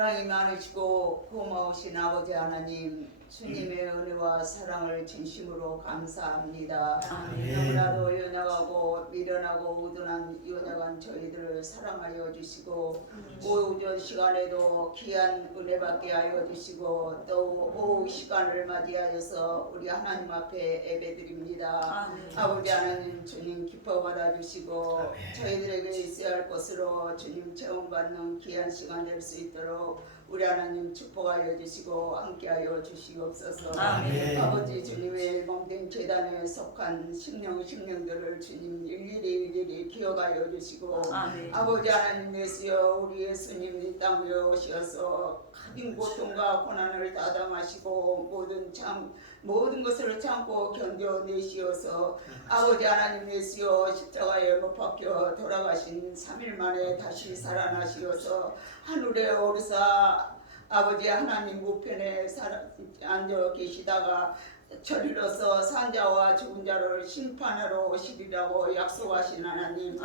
사랑이 많으시고 고마우신 아버지 하나님, 주님의 은혜와 사랑을 진심으로 감사합니다. 너무나도 연약하고 미련하고 우둔한 연약한 저희들을 사랑하여 주시고 오전 시간에도 귀한 은혜받게 하여 주시고 또 오후 시간을 맞이하여서 우리 하나님 앞에 예배드립니다. 아버지 하나님, 주님 기뻐 받아주시고 저희들에게 있어야 할 것으로 주님 체험받는 귀한 시간 될 수 있도록 우리 하나님 축복하여 주시고 함께하여 주시옵소서. 아버지, 주님의 몸된 제단에 속한 심령들을 주님 일일이 기억하여 주시고 아버지 하나님, 예수여, 우리 예수님 이 땅에 오셔서 큰 고통과 고난을 다담하시고 모든 것을 참고 견뎌내시어서 아버지 하나님, 예수여, 십자가에 못 박혀 돌아가신 3일 만에 다시 살아나시어서 하늘에 오르사 아버지 하나님 우편에 앉아 계시다가 저리로서 산자와 죽은 자를 심판하러 오시리라고 약속하신 하나님,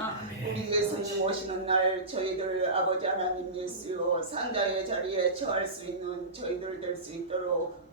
우리 예수님 오시는 날 저희들 아버지 하나님 예수여, 산자의 자리에 처할 수 있는 저희들 될 수 있도록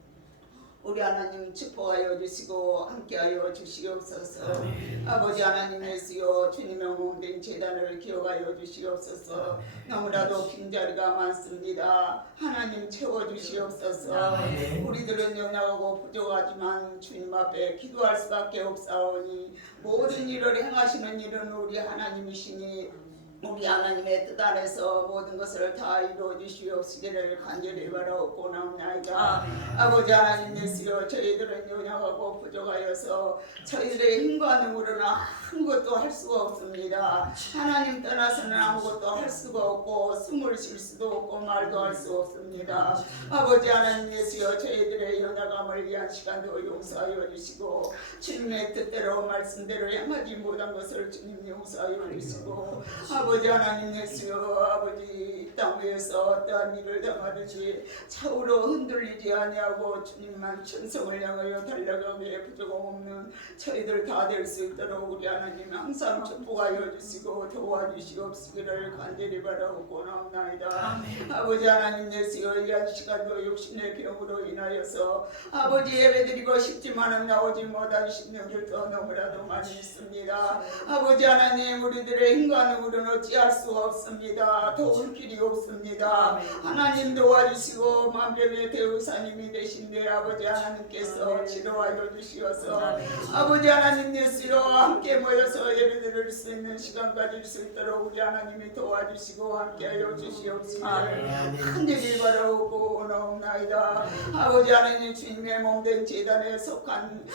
우리 하나님 축복하여 주시고 함께하여 주시옵소서. 아버지 하나님 예수여, 주님의 몸된 제단을 기억하여 주시옵소서. 너무나도 빈자리가 많습니다. 하나님 채워주시옵소서. 우리들은 연약하고 부족하지만 주님 앞에 기도할 수밖에 없사오니 모든 일을 행하시는 일은 우리 하나님이시니 우리 하나님의 뜻 안에서 모든 것을 다 이루어 주시옵시기를 간절히 바라옵고나옵나이다. 아버지 하나님 예수여, 저희들은 연약하고 부족하여서 저희들의 힘과 능으로는 아무것도 할 수가 없습니다. 하나님 떠나서는 아무것도 할 수가 없고 숨을 쉴 수도 없고 말도 할 수 없습니다. 아버지 하나님 예수여, 저희들의 연약함을 위한 시간도 용서하여 주시고 주님의 뜻대로 말씀대로 행하지 못한 것을 주님 용서하여 주시고 아버지 하나님 예수여, 아버지 이 땅 위에서 어떠한 일을 당하든지 차후로 흔들리지 아니하고 주님만 천성을 향하여 달려가기에 부족함 없는 저희들 다 될 수 있도록 우리 하나님 항상 축복하여 주시고 도와주시옵시기를 간절히 바라옵고나옵나이다. 아버지 하나님 예수여, 이 한 시간도 육신의 병으로 인하여서 아버지 예배드리고 싶지만은 나오지 못한 심령들도 너무나도 많이 있습니다. 아버지 하나님, 우리들의 힘과 능으로는 어찌할 수가 없습니다. 도울 길이 없습니다. 하나님 도와주시고 만병의 대우사님이 되신데 아버지 하나님께서 치료하여 주시어서 아버지 하나님 예수여, 함께 모여서 예배드릴 수 있는 시간 가질 수 있도록 우리 하나님이 도와주시고 함께하여 주시옵시기를 간절히 바라옵고나옵나이다. 아버지 하나님, 주님의 몸된 제단에 속한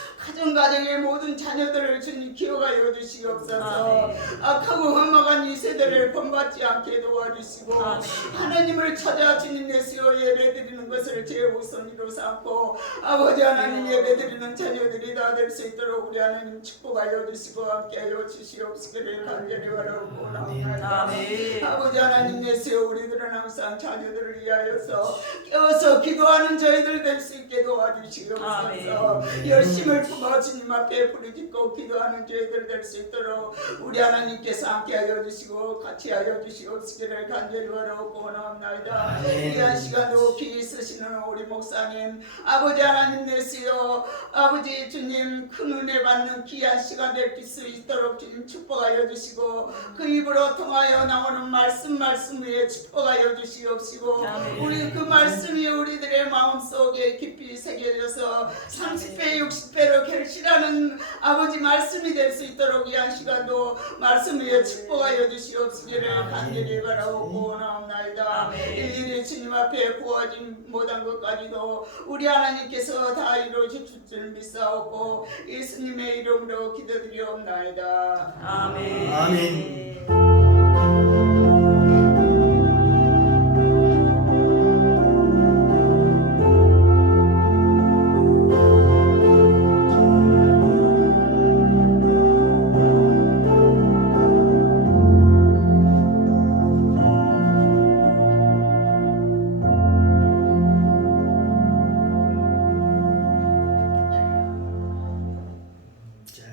가정의 모든 자녀들을 주님 기억하여 주시옵소서. 악하고 험악한 이 세대를 본받지 않게 도와주시고 하나님을 찾아 주님 예수여 예배드리는 것을 제우선으로 삼고 아버지 하나님 예배드리는 자녀들이 다 될 수 있도록 우리 하나님 축복하여 주시고 함께하여 주시옵시기를 간절히 바라옵고나옵나이다. 아버지 하나님 예수여, 우리들은 항상 자녀들을 위하여서 깨어서 기도하는 저희들 될 수 있게 도와주시옵소서. 열심을 품어 주님 앞에 부르짖고 기도하는 저희들 될 수 있도록 우리 하나님께서 함께하여 주시고 같이 하여 주시옵시기를 간절히 바라옵고나옵나이다. 귀한 시간도 귀히 쓰시는 우리 목사님 아버지 하나님 예수여, 아버지 주님 큰 은혜 받는 귀한 시간 될 수 있도록 주님 축복하여 주시고 그 입으로 통하여 나오는 말씀 위에 축복하여 주시옵시고 우리 그 말씀이 우리들의 마음속에 깊이 새겨져서 30배 60배로 결실하는 아버지 말씀이 될 수 있도록 귀한 시간도 말씀 위에 축복하여 주시옵시기를 간절히 바라옵고나옵나이다. 일일이 주님 앞에 구하지 못한 것까지도 우리 하나님께서 다 이루어 주실 줄 믿사옵고 예수님의 이름으로 기도드리옵나이다. 아멘.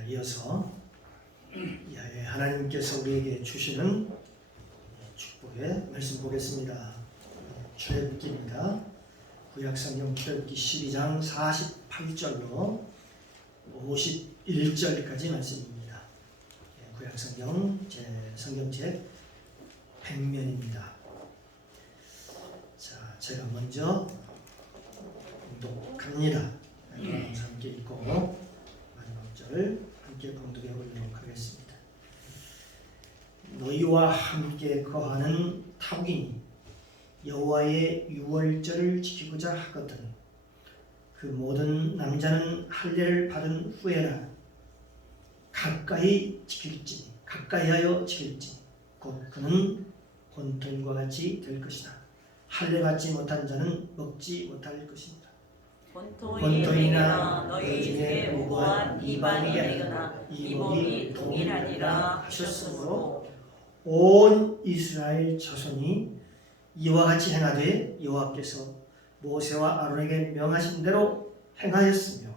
이어서 하나님께서 우리에게 주시는 축복의 말씀 보겠습니다. 출애굽기입니다. 구약성경 출애굽기 12장 48절로 51절까지 말씀입니다. 구약성경 성경책 100면입니다. 자, 제가 먼저 봉독합니다. 함께 읽고 마지막 절 함께 봉독해 보도록 하겠습니다. 너희와 함께 거하는 타국인이 여호와의 유월절을 지키고자 하거든 그 모든 남자는 할례를 받은 후에나 가까이하여 지킬지니 곧 그는 본토인과 같이 될 것이다. 할례 받지 못한 자는 먹지 못할 것입니다. 본토인이나 너희 중에 무고한 이방인이거나 이 법이 동일하니라 하셨으므로 온 이스라엘 자손이 이와 같이 행하되 여호와께서 모세와 아론에게 명하신 대로 행하였으며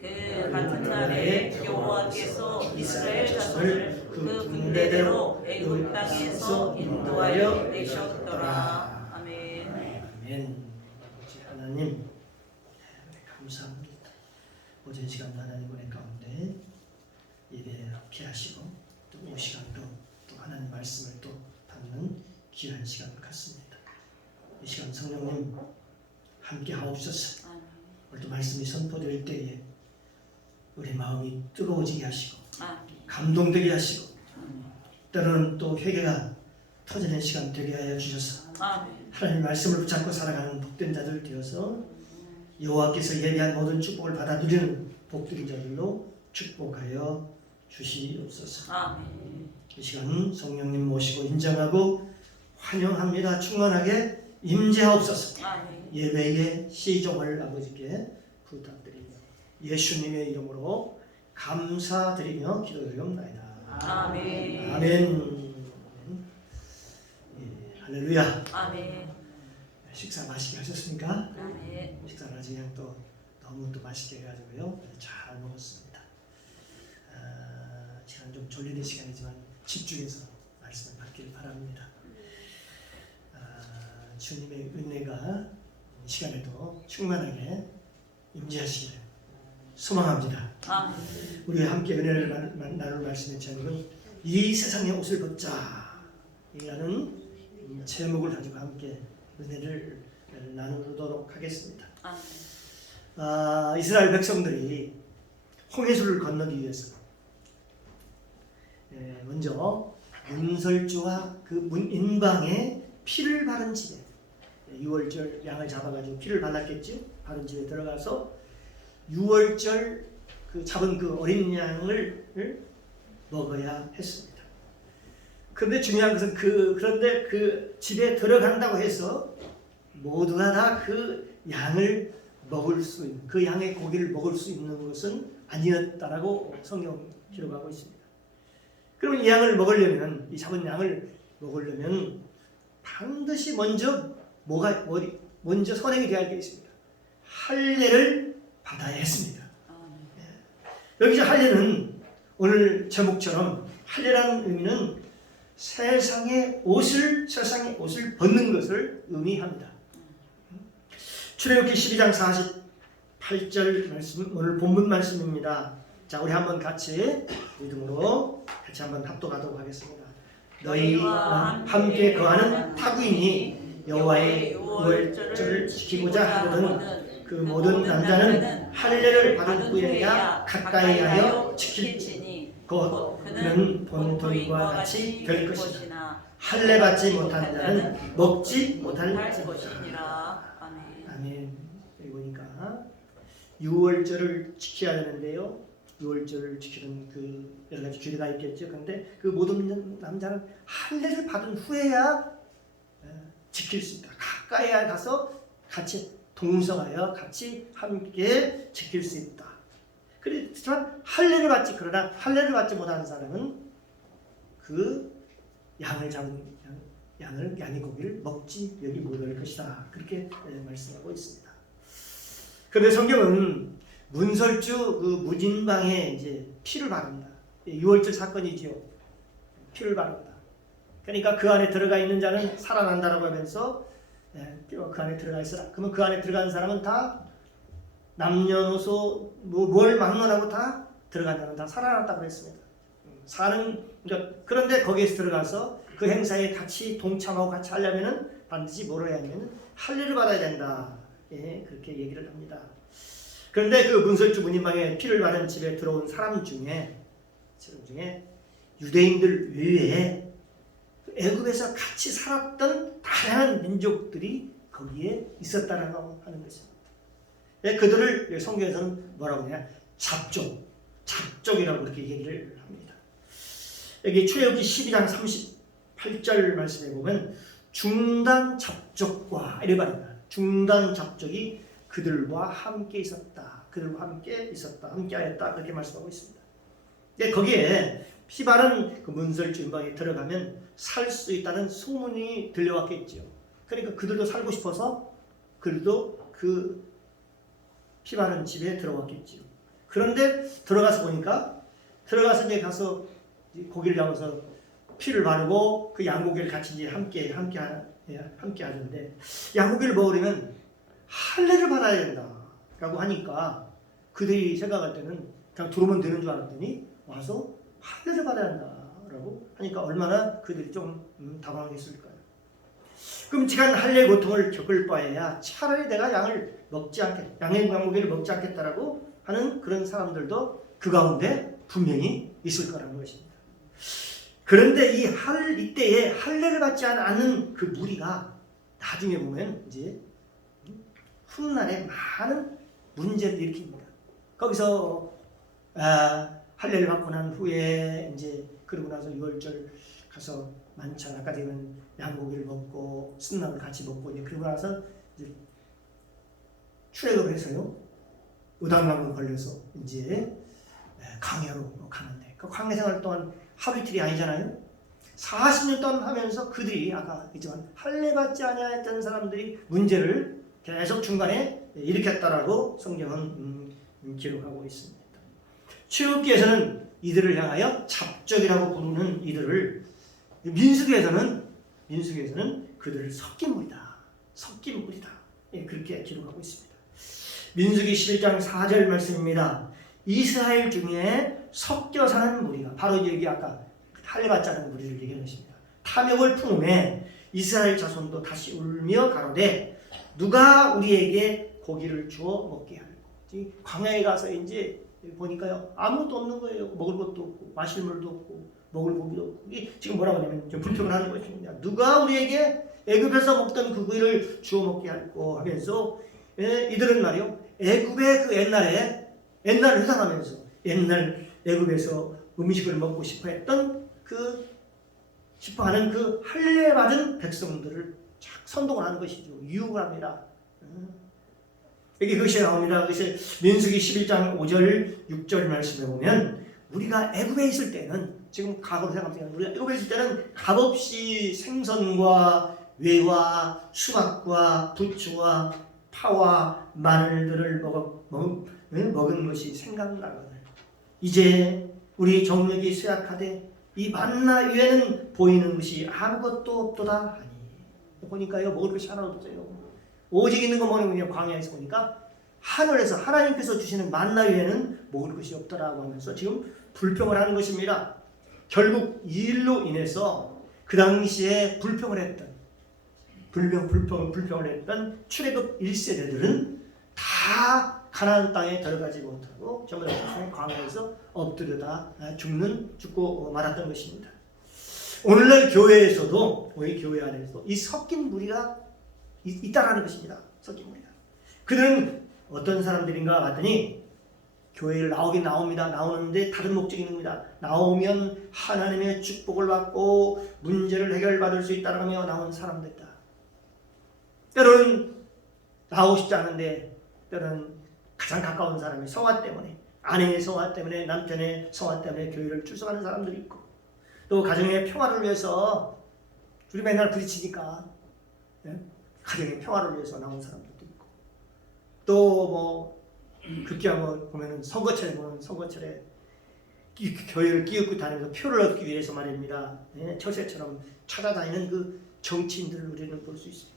그 같은 날에 여호와께서 이스라엘 자손을 그 군대대로 애굽 땅에서 인도하여 내셨더라. 아멘. 아멘. 하나님 감사합니다. 오전 시간 하나님 은혜 가운데 예배 피하시고 또 이 시간도 또 하나님 말씀을 또 받는 귀한 시간 같습니다. 이 시간 성령님 함께 하옵소서. 오늘도 말씀이 선포될 때에 우리 마음이 뜨거워지게 하시고 감동되게 하시고 때로는 또 회개가 터지는 시간 되게 하여 주셔서 하나님 말씀을 붙잡고 살아가는 복된 자들 되어서 여호와께서 예비한 모든 축복을 받아 누리는 복된 자들로 축복하여 주시옵소서. 이 시간 성령님 모시고 인정하고 환영합니다. 충만하게 임재하옵소서. 예배의 시종을 아버지께 부탁드리며 예수님의 이름으로 감사드리며 기도드리옵나이다. 아멘. 아멘. 예, 할렐루야. 아멘. 식사 맛있게 하셨습니까? 아멘. 식사를 아주 그냥 또 너무 또 맛있게 해가지고요. 잘 먹었습니다. 시간 좀 졸리는 시간이지만 집중해서 말씀을 받기를 바랍니다. 주님의 은혜가 이 시간에도 충만하게 임재하시기를 소망합니다. 우리 함께 은혜를 나눌 말씀의 제목은 이 세상의 옷을 벗자 이라는 제목을 가지고 함께 은혜를 나누도록 하겠습니다. 이스라엘 백성들이 홍해수를 건너기 위해서 먼저 문설주와 그 문인방에 피를 바른 집에 유월절 양을 잡아가지고 피를 발랐겠죠. 바른 집에 들어가서 유월절 그 잡은 그 어린 양을 먹어야 했습니다. 그런데 중요한 것은 그런데 그 집에 들어간다고 해서 모두가 다 그 양을 먹을 수 있는 그 양의 고기를 먹을 수 있는 것은 아니었다라고 성경 기록하고 있습니다. 그러면 이 양을 먹으려면 이 잡은 양을 먹으려면 반드시 먼저 먼저 선행이 되어야 할 게 있습니다. 할례를 받아야 했습니다. 여기서 할례는 오늘 제목처럼 할례라는 의미는 세상의 옷을 벗는 것을 의미합니다. 출애굽기 12장 48절 말씀 오늘 본문 말씀입니다. 자, 우리 한번 같이 믿음으로 같이 한번 합독하도록 하겠습니다. 너희와 함께 거하는 타국인이 여호와의 유월절을 지키고자 하거든 그 모든 남자는 할례를 받은 후에야 가까이하여 지킬지니 곧 그는 본토인과 같이 될 것이다. 할례 받지 못한 자는 먹지 못할 것이니라. 아멘. 여기 보니까 유월절을 지켜야 되는데요. 유월절을 지키는 그 여러 가지 규례가 있겠죠. 그런데 그 모든 남자는 할례를 받은 후에야 지킬 수 있다. 가까이 가서 같이 동성하여 같이 함께 지킬 수 있다. 그렇지만 그러나 할례를 받지 못하는 사람은 그 양의 고기를 먹지 여기 못할 것이다. 그렇게 말씀하고 있습니다. 그런데 성경은 문설주 그 무진방에 이제 피를 바른다. 유월절 사건이지요. 피를 바른다. 그러니까 그 안에 들어가 있는 자는 살아난다라고 하면서 그 안에 들어가 있어라. 그러면 그 안에 들어간 사람은 다 남녀노소 뭘 막론하고 다 들어간 자는 다 살아났다고 그랬습니다. 그런데 거기에서 들어가서 그 행사에 같이 동참하고 같이 하려면은 반드시 뭘 해야 하냐면 할례를 받아야 된다. 그렇게 얘기를 합니다. 그런데 그 문설주 문인방에 피를 바른 집에 들어온 사람 중에 유대인들 외에 애굽에서 같이 살았던 다양한 민족들이 거기에 있었다라고 하는 것입니다. 그들을 성경에서는 뭐라고 하냐? 잡족이라고 그렇게 얘기를 합니다. 여기 출애굽기 12장 38절 말씀에 보면 중단 잡족과 이래 말합니다. 중단 잡족이 그들과 함께 있었다. 함께하였다. 그렇게 말씀하고 있습니다. 거기에 피 바른 그 문설주 인방에 들어가면 살 수 있다는 소문이 들려왔겠죠. 그러니까 그들도 살고 싶어서 그들도 그 피 바른 집에 들어왔겠죠. 그런데 들어가서 보니까 이제 가서 고기를 잡아서 피를 바르고 그 양고기를 같이 이제 함께 하는데 양고기를 먹으려면 할례를 받아야 된다라고 하니까 그들이 생각할 때는 그냥 들어오면 되는 줄 알았더니 와서 할례를 받아야 한다라고 하니까 얼마나 그들이 좀 당황했을까요? 끔찍한 할례 고통을 겪을 바에야 차라리 내가 양의 양고기를 먹지 않겠다라고 하는 그런 사람들도 그 가운데 분명히 있을 거라는 것입니다. 그런데 이때에 할례를 받지 않은 그 무리가 나중에 보면 이제 훗날에 많은 문제를 일으킵니다. 거기서 할례를 받고 난 후에 이제 그러고 나서 유월절 가서 만찬 아까 되면 양고기를 먹고 순낙을 같이 먹고 이제 그러고 나서 이제 출애굽을 해서요 요단강을 걸려서 이제 광야로 가는데 그 광야 생활 동안 하루 이틀이 아니잖아요. 40년 동안 하면서 그들이 아까 있지만 할례 받지 아니하였던 사람들이 문제를 계속 중간에 일으켰다라고 성경은 기록하고 있습니다. 출애굽기에서는 이들을 향하여 잡족이라고 부르는 이들을 민수기에서는 그들을 섞인 무리다. 그렇게 기록하고 있습니다. 민수기 11장 4절 말씀입니다. 이스라엘 중에 섞여 사는 무리가 바로 여기 아까 할례 받지 않은 무리를 얘기하는 것입니다. 탐욕을 품음에 이스라엘 자손도 다시 울며 가로되 누가 우리에게 고기를 주어 먹게 할꼬. 광야에 가서 이제 보니까요 아무것도 없는 거예요. 먹을 것도 없고 마실 물도 없고 먹을 고기도 없고 지금 뭐라고 하냐면 불평을 하는 것입니다. 누가 우리에게 애굽에서 먹던 그 고기를 주어 먹게 할꼬 하면서 이들은 말이요 애굽의 그 옛날을 회상하면서 옛날 애굽에서 음식을 먹고 싶어하는 그 할례 받은 백성들을 착 선동을 하는 것이죠. 유혹을 합니다. 여기 그것이 나옵니다. 그것이 민수기 11장 5절 6절 말씀에 보면 우리가 애굽에 있을 때는 지금 과거로 생각하면 우리가 애굽에 있을 때는 값없이 생선과 외와 수박과 부추와 파와 마늘들을 먹은 것이 생각나거든. 이제 우리 정력이 쇠약하되 이 만나 위에는 보이는 것이 아무것도 없도다 하니 보니까요 먹을 것이 하나도 없어요. 오직 있는 거 먹는 그냥 광야에서 보니까 하늘에서 하나님께서 주시는 만나 위에는 먹을 것이 없더라고 하면서 지금 불평을 하는 것입니다. 결국 이 일로 인해서 그 당시에 불평을 했던 출애굽 1세대들은 다 가나안 땅에 들어가지 못하고 전부 다 광야에서 엎드려다 죽고 말았던 것입니다. 오늘날 교회에서도 우리 교회 안에서도 이 섞인 무리가 있다라는 것입니다. 섞인 무리가. 그들은 어떤 사람들인가 봤더니 교회를 나오는데 다른 목적이 있습니다. 나오면 하나님의 축복을 받고 문제를 해결받을 수 있다라며 나온 사람들이다. 때로는 나오고 싶지 않은데 때로는 가장 가까운 사람의 성화 때문에 아내의 성화 때문에 남편의 성화 때문에 교회를 출석하는 사람들이 있고 또 가정의 평화를 위해서 둘이 맨날 부딪히니까 가정의 평화를 위해서 나온 사람들도 있고 또 급기야뭐 보면은 선거철에 교회를 끼얹고 다니면서 표를 얻기 위해서 말입니다. 철새처럼 찾아다니는 그 정치인들을 우리는 볼 수 있습니다.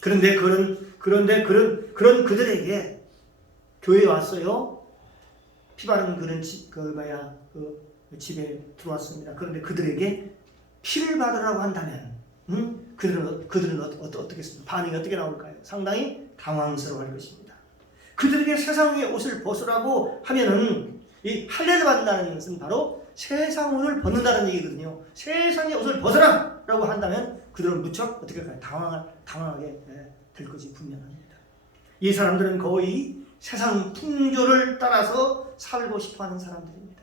그런데 그런 그들에게 교회에 왔어요. 피바른 그런 집에 들어왔습니다. 그런데 그들에게 피를 받으라고 한다면, 그들은 어떻겠습니까? 반응이 어떻게 나올까요? 상당히 당황스러워할 것입니다. 그들에게 세상의 옷을 벗으라고 하면은 이 할례를 받는다는 것은 바로 세상 옷을 벗는다는 얘기거든요. 세상의 옷을 벗어라라고 한다면 그들은 무척 어떻게 할까요? 당황하게 될 것이 분명합니다. 이 사람들은 거의 세상 풍조를 따라서 살고 싶어하는 사람들입니다.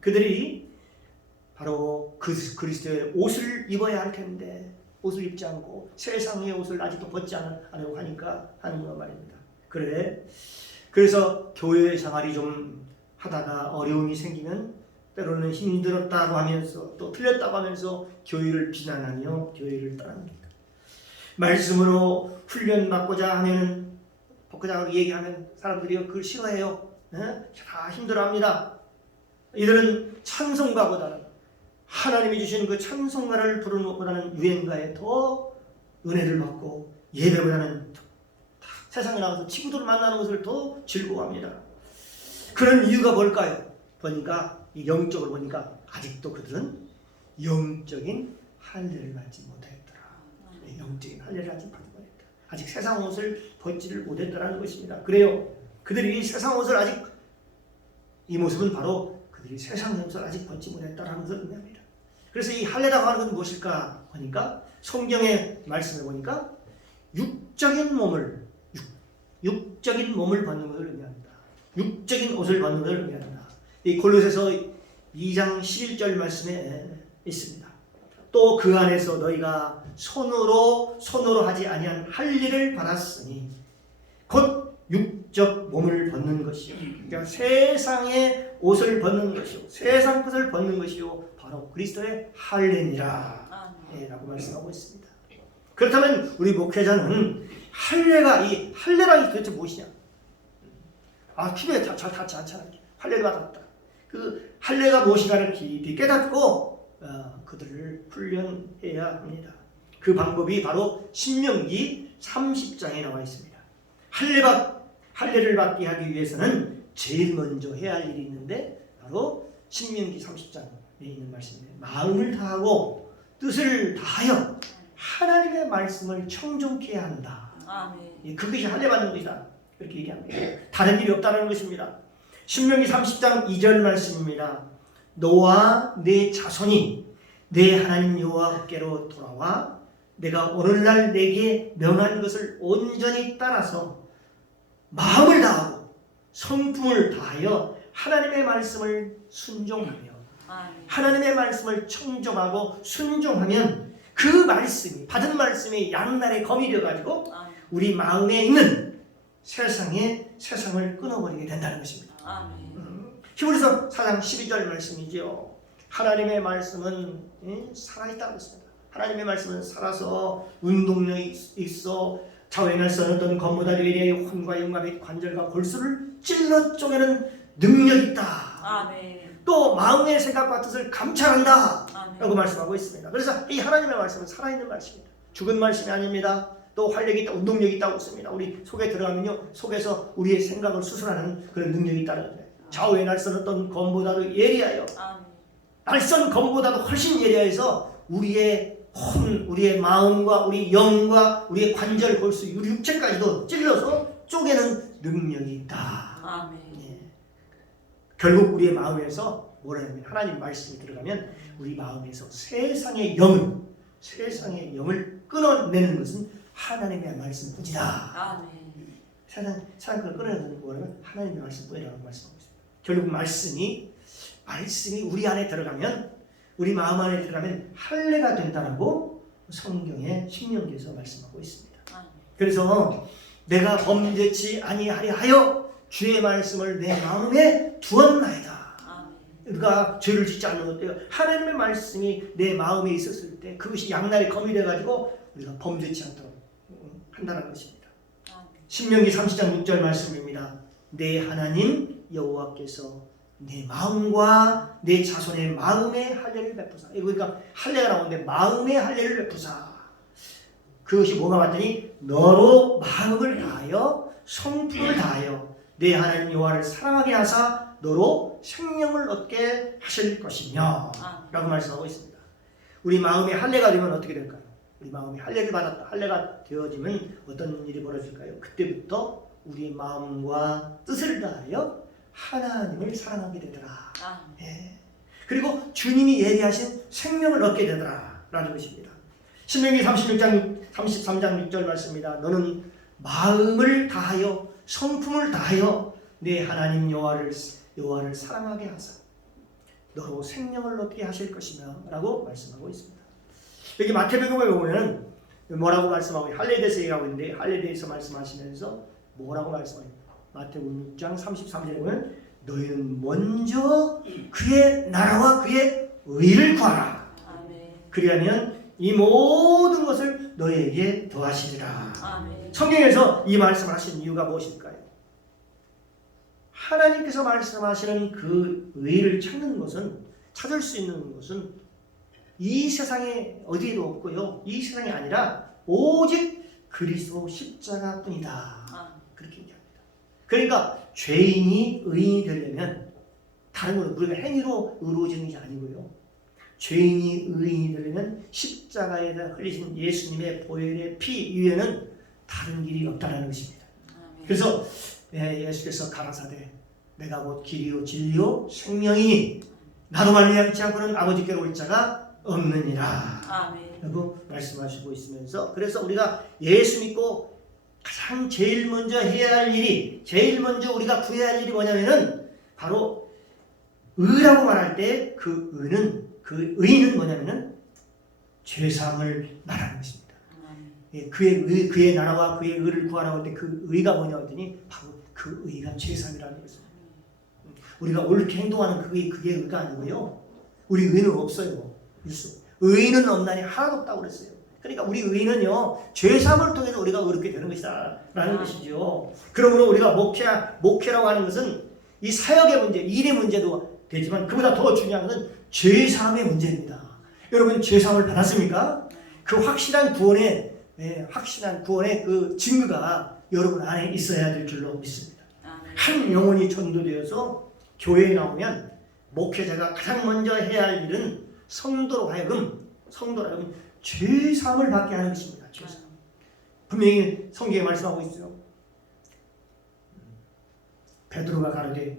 그들이 바로 그리스도의 옷을 입어야 할 텐데 옷을 입지 않고 세상의 옷을 아직도 벗지 않으려고 하니까 하는 거 말입니다. 그래서 교회 생활이 좀 하다가 어려움이 생기면 때로는 힘들었다고 하면서 또 틀렸다고 하면서 교회를 비난하며 교회를 떠납니다. 말씀으로 훈련받고자 하면 복고자 얘기하면 사람들이 그걸 싫어해요. 다 힘들어합니다. 이들은 찬송가보다는 하나님이 주신 그 찬송가를 부르는 것보다는 유행가에 더 은혜를 받고 예배보다는 세상에 나가서 친구들을 만나는 것을 더 즐거워합니다. 그런 이유가 뭘까요? 보니까 이 영적으로 보니까 아직도 그들은 영적인 할례를 받지 못했더라. 영적인 할례를 받지 못했다. 아직 세상 옷을 벗지를 못했더라는 것입니다. 그래요. 그들이 세상 옷을 아직 이 모습은 바로 그들이 세상 옷을 아직 벗지 못했다라는 것을 의미합니다. 그래서 이 할례라고 하는 것은 무엇일까 보니까 성경의 말씀을 보니까 육적인 몸을 벗는 것을 의미합니다. 육적인 옷을 벗는 것을 의미합니다. 이 골로새서 2장 11절 말씀에 있습니다. 또 그 안에서 너희가 손으로 하지 아니한 할례를 받았으니 곧 육적 몸을 벗는 것이요. 그러니까 세상의 옷을 벗는 것이요. 세상 것을 벗는 것이요. 바로 그리스도의 할례니라. 라고 말씀하고 있습니다. 그렇다면 우리 목회자는 이 할례가 도대체 무엇이냐? 피부에 다 닿지 않잖아요. 할례를 받았다. 그 할례가 무엇인가를 깊이 깨닫고 그들을 훈련해야 합니다. 그 방법이 바로 신명기 30장에 나와 있습니다. 할례를 받게 하기 위해서는 제일 먼저 해야 할 일이 있는데 바로 신명기 30장에 있는 말씀입니다. 마음을 다하고 뜻을 다하여 하나님의 말씀을 청종케 해야 한다. 그것이 할례 받는 것이다. 그렇게 얘기합니다. 다른 일이 없다는 것입니다. 신명기 30장 2절 말씀입니다. 너와 내 자손이 내 하나님 여호와께로 돌아와 내가 오늘날 내게 명한 것을 온전히 따라서 마음을 다하고 성품을 다하여 하나님의 말씀을 순종하며 하나님의 말씀을 청종하고 순종하면 그 말씀이 받은 말씀이 양날의 검이 되어가지고 우리 마음에 있는 세상을 끊어버리게 된다는 것입니다. 히브리서 4장 12절 말씀이죠. 하나님의 말씀은 살아있다고 했습니다. 하나님의 말씀은 살아서 운동력이 있어 좌우에 날서는 검보다 외리의 혼과 영과 및 관절과 골수를 찔러 쪼개는 능력이 있다. 또 마음의 생각과 뜻을 감찰한다. 라고 말씀하고 있습니다. 그래서 이 하나님의 말씀은 살아있는 말씀입니다. 죽은 말씀이 아닙니다. 또 활력이 있다, 운동력이 있다고 했습니다. 우리 속에 들어가면요, 속에서 우리의 생각을 수술하는 그런 능력이 있다는 거예요. 좌우에 날선 어떤 검보다도 예리하여, 날선 검보다도 훨씬 예리해서 우리의 우리의 마음과 우리 영과 우리의 관절, 골수, 육체까지도 찔러서 쪼개는 능력이 있다. 결국 우리의 마음에서 뭐라 하냐면 하나님 말씀이 들어가면 우리 마음에서 세상의 영을 끊어내는 것은 하나님의 말씀뿐이다. 세상 걸 끊어내는 거는 하나님의 말씀뿐이라고 말씀하고 있습니다. 결국 말씀이 우리 안에 들어가면 우리 마음 안에 들어가면 할례가 된다라고 성경의 신명기에서 말씀하고 있습니다. 그래서 내가 범죄치 아니하려 하여 주의 말씀을 내 마음에 두었나이다. 우리가 죄를 짓지 않는 것도요. 하나님의 말씀이 내 마음에 있었을 때 그것이 양날의 검이 돼가지고 우리가 범죄치 않도록 한다는 것입니다. 신명기 30장 6절 말씀입니다. 내 하나님 여호와께서 내 마음과 내 자손의 마음의 할례를 베푸사. 그러니까 할례가 나오는데 마음의 할례를 베푸사. 그것이 뭐가 왔더니 너로 마음을 다하여 성품을 다하여 내 하나님 여호와를 사랑하게 하사 너로 생명을 얻게 하실 것이며 라고 말씀하고 있습니다. 우리 마음이 할례가 되면 어떻게 될까요? 우리 마음이 할례를 받았다. 할례가 되어지면 어떤 일이 벌어질까요? 그때부터 우리의 마음과 뜻을 다하여 하나님을 사랑하게 되더라. 예. 그리고 주님이 예비하신 생명을 얻게 되더라 라는 것입니다. 신명기 33장 6절 말씀입니다. 너는 마음을 다하여 성품을 다하여 내 하나님 여호와를 사랑하게 하사 너로 생명을 얻게 하실 것이며 라고 말씀하고 있습니다. 여기 마태복음에 보면 뭐라고 말씀하고 할례에 대해서 얘기하고 있는데 할례에 대해서 말씀하시면서 뭐라고 말씀하고 있습니다. 마태복음 6장 33절에 보면 너희는 먼저 그의 나라와 그의 의를 구하라. 그리하면 이 모든 것을 너희에게 더하시리라. 성경에서 이 말씀을 하신 이유가 무엇일까요? 하나님께서 말씀하시는 그 의를 찾을 수 있는 것은 이 세상에 어디에도 없고요. 이 세상이 아니라 오직 그리스도 십자가뿐이다. 그렇게 얘기합니다. 그러니까 죄인이 의인이 되려면 다른 건 우리가 행위로 의로워지는 게 아니고요. 죄인이 의인이 되려면 십자가에다 흘리신 예수님의 보혈의 피 이외에는 다른 길이 없다는 것입니다. 그래서 예수께서 가라사대 내가 곧 길이요 진리요 생명이니 나로 말미암지 않고는 아버지께로 올 자가 없느니라 라고 말씀하시고 있으면서 그래서 우리가 예수 믿고 가장 제일 먼저 해야 할 일이 제일 먼저 우리가 구해야 할 일이 뭐냐면은 바로 의라고 말할 때 그 의는 그 의는 뭐냐면은 죄사함을 말하는 것입니다. 그의 나라와 그의 의를 구하라고 할 때 그 의가 뭐냐 했더니 바로 그 의가 죄사함이라는 것입니다. 우리가 옳게 행동하는 그게 의가 아니고요. 우리 의는 없어요. 의는 없나니 하나도 없다고 그랬어요. 그러니까 우리 의는요 죄사함을 통해서 우리가 의롭게 되는 것이다 라는 것이죠. 그러므로 우리가 목회라고 하는 것은 이 사역의 문제, 일의 문제도 되지만 그보다 더 중요한 것은 죄사함의 문제입니다. 여러분 죄사함을 받았습니까? 그 확실한 구원의 그 증거가 여러분 안에 있어야 될 줄로 믿습니다. 한 영혼이 전도되어서 교회에 나오면 목회자가 가장 먼저 해야 할 일은 성도로 하여금 죄사함을 받게 하는 것입니다. 죄사함. 분명히 성경에 말씀하고 있어요. 베드로가 가로되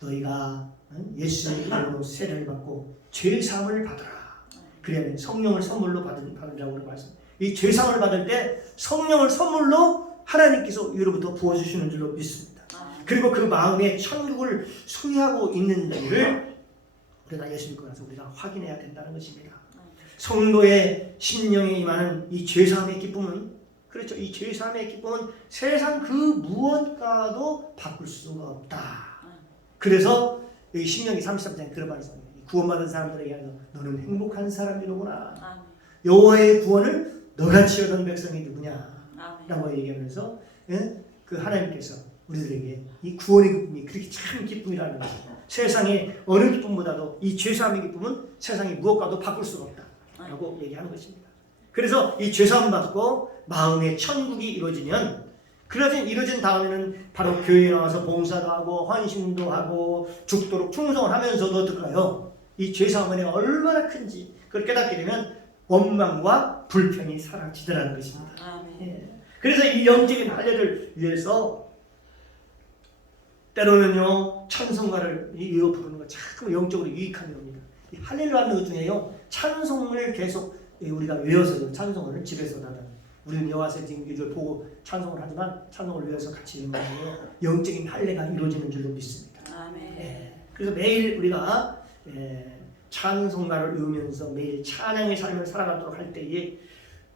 너희가 예수의 이름으로 세례를 받고 죄사함을 받으라. 그래야 성령을 선물로 받으라고 말씀. 이 죄사함을 받을 때 성령을 선물로 하나님께서 위로부터 부어주시는 줄로 믿습니다. 그리고 그 마음에 천국을 소유하고 있는 일을 우리가 예수 믿고 나서 우리가 확인해야 된다는 것입니다. 성도의 심령에 임하는 이 죄사함의 기쁨은 그렇죠. 이 죄사함의 기쁨은 세상 그 무엇과도 바꿀 수가 없다. 그래서 여기 신명기 33장에 그런 말이 있습니다. 구원받은 사람들에게 너는 행복한 사람이로구나. 여호와의 구원을 너같이 얻은 백성이 누구냐? 라고 얘기하면서 그 하나님께서 우리들에게 이 구원의 기쁨이 그렇게 참 기쁨이라는 거죠. 세상의 어느 기쁨보다도 이 죄사함의 기쁨은 세상이 무엇과도 바꿀 수가 없다라고 얘기하는 것입니다. 그래서 이 죄사함 받고 마음의 천국이 이루어지면 이루어진 다음에는 바로 교회에 나와서 봉사도 하고 헌신도 하고 죽도록 충성을 하면서도 어떨까요? 이 죄사함이 얼마나 큰지 그걸 깨닫게 되면 원망과 불평이 사라지더라는 것입니다. 그래서 이 영적인 할례를 위해서 때로는요 찬송가를 이어 부르는 거 참 영적으로 유익한 겁니다. 이 할례를 하는 것 중에요 찬송을 계속 우리가 외워서 찬송을 집에서 하다. 우리는 여호와의 징기를 보고 찬송을 하지만 찬송을 외워서 같이 읽는 거예요. 영적인 할례가 이루어지는 줄로 믿습니다. 그래서 매일 우리가 찬송가를 외우면서 매일 찬양의 삶을 살아가도록 할 때에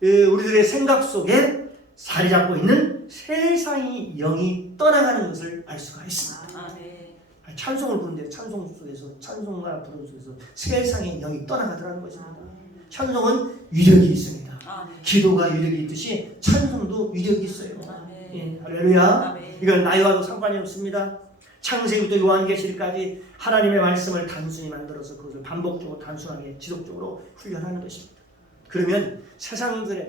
우리들의 생각 속에 자리 잡고 있는 세상의 영이 떠나가는 것을 알 수가 있습니다. 찬송을 부르는데 찬송가 부르는 속에서 세상의 영이 떠나가더라는 것입니다. 찬송은 위력이 있습니다. 기도가 위력이 있듯이 찬송도 위력이 있어요. 할렐루야. 이건 나이와도 상관이 없습니다. 창세기부터 요한계시록까지 하나님의 말씀을 단순히 만들어서 그것을 반복적으로 단순하게 지속적으로 훈련하는 것입니다. 그러면 세상들의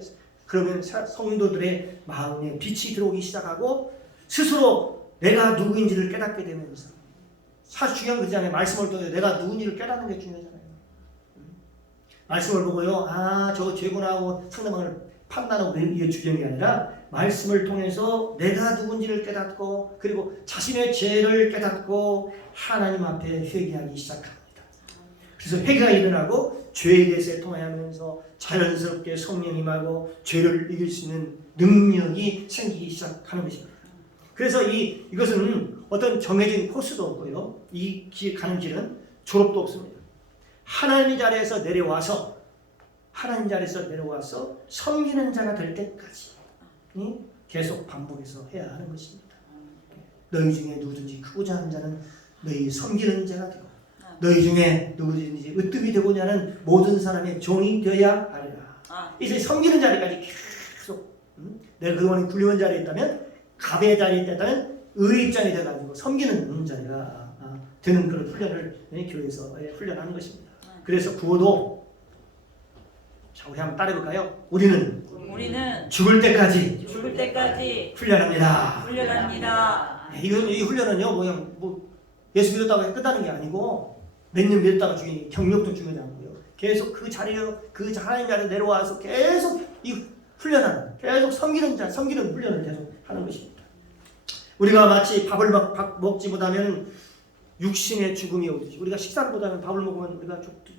그러면 성도들의 마음에 빛이 들어오기 시작하고 스스로 내가 누구인지를 깨닫게 되면서 사실 중요한 거 그잖아요. 말씀을 통해 내가 누군지를 깨닫는 게 중요하잖아요. 말씀을 보고요. 아, 저거 죄구나 하고 상대방을 판단하고 이게 중요한 게 아니라 말씀을 통해서 내가 누군지를 깨닫고 그리고 자신의 죄를 깨닫고 하나님 앞에 회개하기 시작합니다. 그래서 회개가 일어나고 죄에 대해서 통하면서 자연스럽게 성령이 임하고 죄를 이길 수 있는 능력이 생기기 시작하는 것입니다. 그래서 이것은 어떤 정해진 코스도 없고요. 이 가는 길은 졸업도 없습니다. 하나님 자리에서 내려와서 섬기는 자가 될 때까지 계속 반복해서 해야 하는 것입니다. 너희 중에 누구든지 크고자 하는 자는 너희 섬기는 자가 되고 너희 중에 누구든지 으뜸이 되고자 하는 모든 사람의 종이 되어야 하리라. 이제 섬기는 자리까지 계속 내가 그동안 굴리는 자리에 있다면 갑의 자리에 있다면 의의 입장이 돼가지고 섬기는 자리가 되는 그런 훈련을 교회에서 훈련하는 것입니다. 그래서 구호도 자 우리 한번 따라해볼까요? 우리는 죽을 때까지 훈련합니다. 이 훈련은요 뭐 예수 믿었다고 해서 끝나는 게 아니고 몇 년 믿었다가 죽이니 경력도 중요하지 않고요. 계속 그 하나님 자리에 내려와서 계속 이 훈련하는 계속 섬기는 훈련을 계속 하는 것입니다. 우리가 마치 밥을 먹지 못하면 육신의 죽음이 오듯이 우리가 식사를 못하면 밥을 먹으면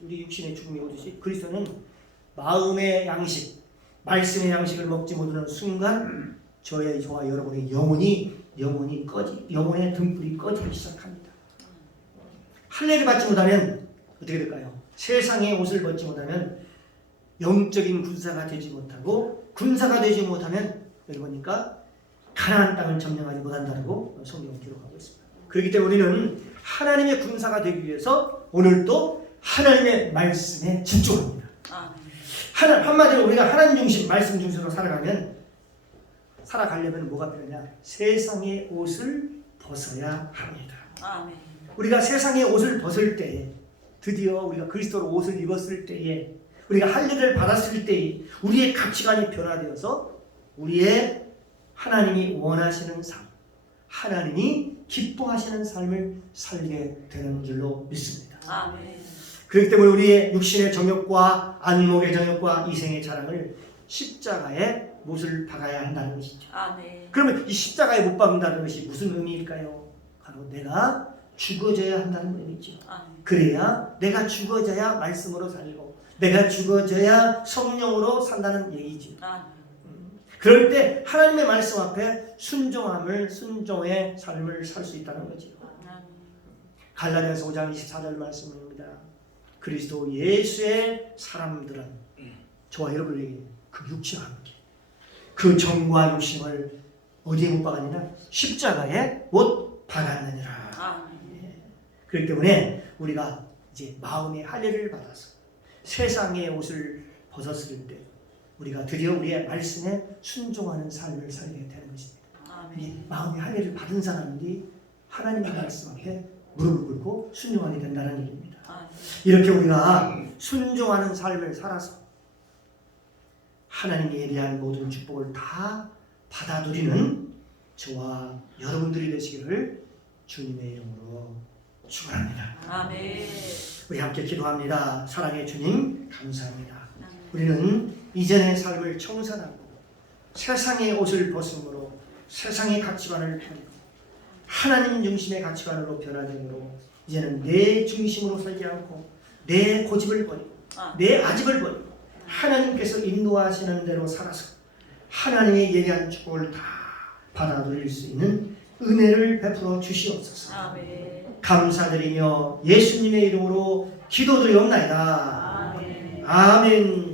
우리 육신의 죽음이 오듯이 그리스도는 마음의 양식, 말씀의 양식을 먹지 못하는 순간 저와 여러분의 영혼의 등불이 꺼지기 시작합니다. 할례를 받지 못하면 어떻게 될까요? 세상의 옷을 벗지 못하면 영적인 군사가 되지 못하고 군사가 되지 못하면 여기 보니까 가나안 땅을 점령하지 못한다고 성경은 기록하고 있습니다. 그렇기 때문에 우리는 하나님의 군사가 되기 위해서 오늘도 하나님의 말씀에 집중합니다. 한마디로 우리가 하나님 중심, 말씀 중심으로 살아가려면 뭐가 필요하냐? 세상의 옷을 벗어야 합니다. 우리가 세상의 옷을 벗을 때 드디어 우리가 그리스도로 옷을 입었을 때에 우리가 할례를 받았을 때에 우리의 가치관이 변화되어서 우리의 하나님이 원하시는 삶, 하나님이 기뻐하시는 삶을 살게 되는 줄로 믿습니다. 그렇기 때문에 우리의 육신의 정욕과 안목의 정욕과 이생의 자랑을 십자가에 못을 박아야 한다는 것이죠. 그러면 이 십자가에 못 박는다는 것이 무슨 의미일까요? 바로 내가 죽어져야 한다는 의미죠. 그래야 내가 죽어져야 말씀으로 살고 내가 죽어져야 성령으로 산다는 얘기죠. 그럴 때 하나님의 말씀 앞에 순종의 삶을 살 수 있다는 거죠. 갈라디아서 5장 24절 말씀입니다. 그리스도 예수의 사람들은 저와 여러분에게 그 육체와 함께 그 정과 욕심을 어디에 못 박았느냐? 십자가에 못 박았느니라. 그렇기 때문에 우리가 이제 마음의 할례를 받아서 세상의 옷을 벗었을 때 우리가 드디어 우리의 말씀에 순종하는 삶을 살게 되는 것입니다. 마음의 할례를 받은 사람들이 하나님의 말씀 앞에 무릎을 꿇고 순종하게 된다는 얘기입니다. 이렇게 우리가 순종하는 삶을 살아서 하나님이 예비한 모든 축복을 다 받아들이는 저와 여러분들이 되시기를 주님의 이름으로 축원합니다. 우리 함께 기도합니다. 사랑의 주님 감사합니다. 우리는 이전의 삶을 청산하고 세상의 옷을 벗음으로 세상의 가치관을 버리고 하나님 중심의 가치관으로 변화되므로 이제는 내 중심으로 살지 않고 내 고집을 버리고 내 아집을 버리고 하나님께서 인도하시는 대로 살아서 하나님의 예리한 축복을 다 받아들일 수 있는 은혜를 베풀어 주시옵소서. 감사드리며 예수님의 이름으로 기도드리옵나이다. 아멘.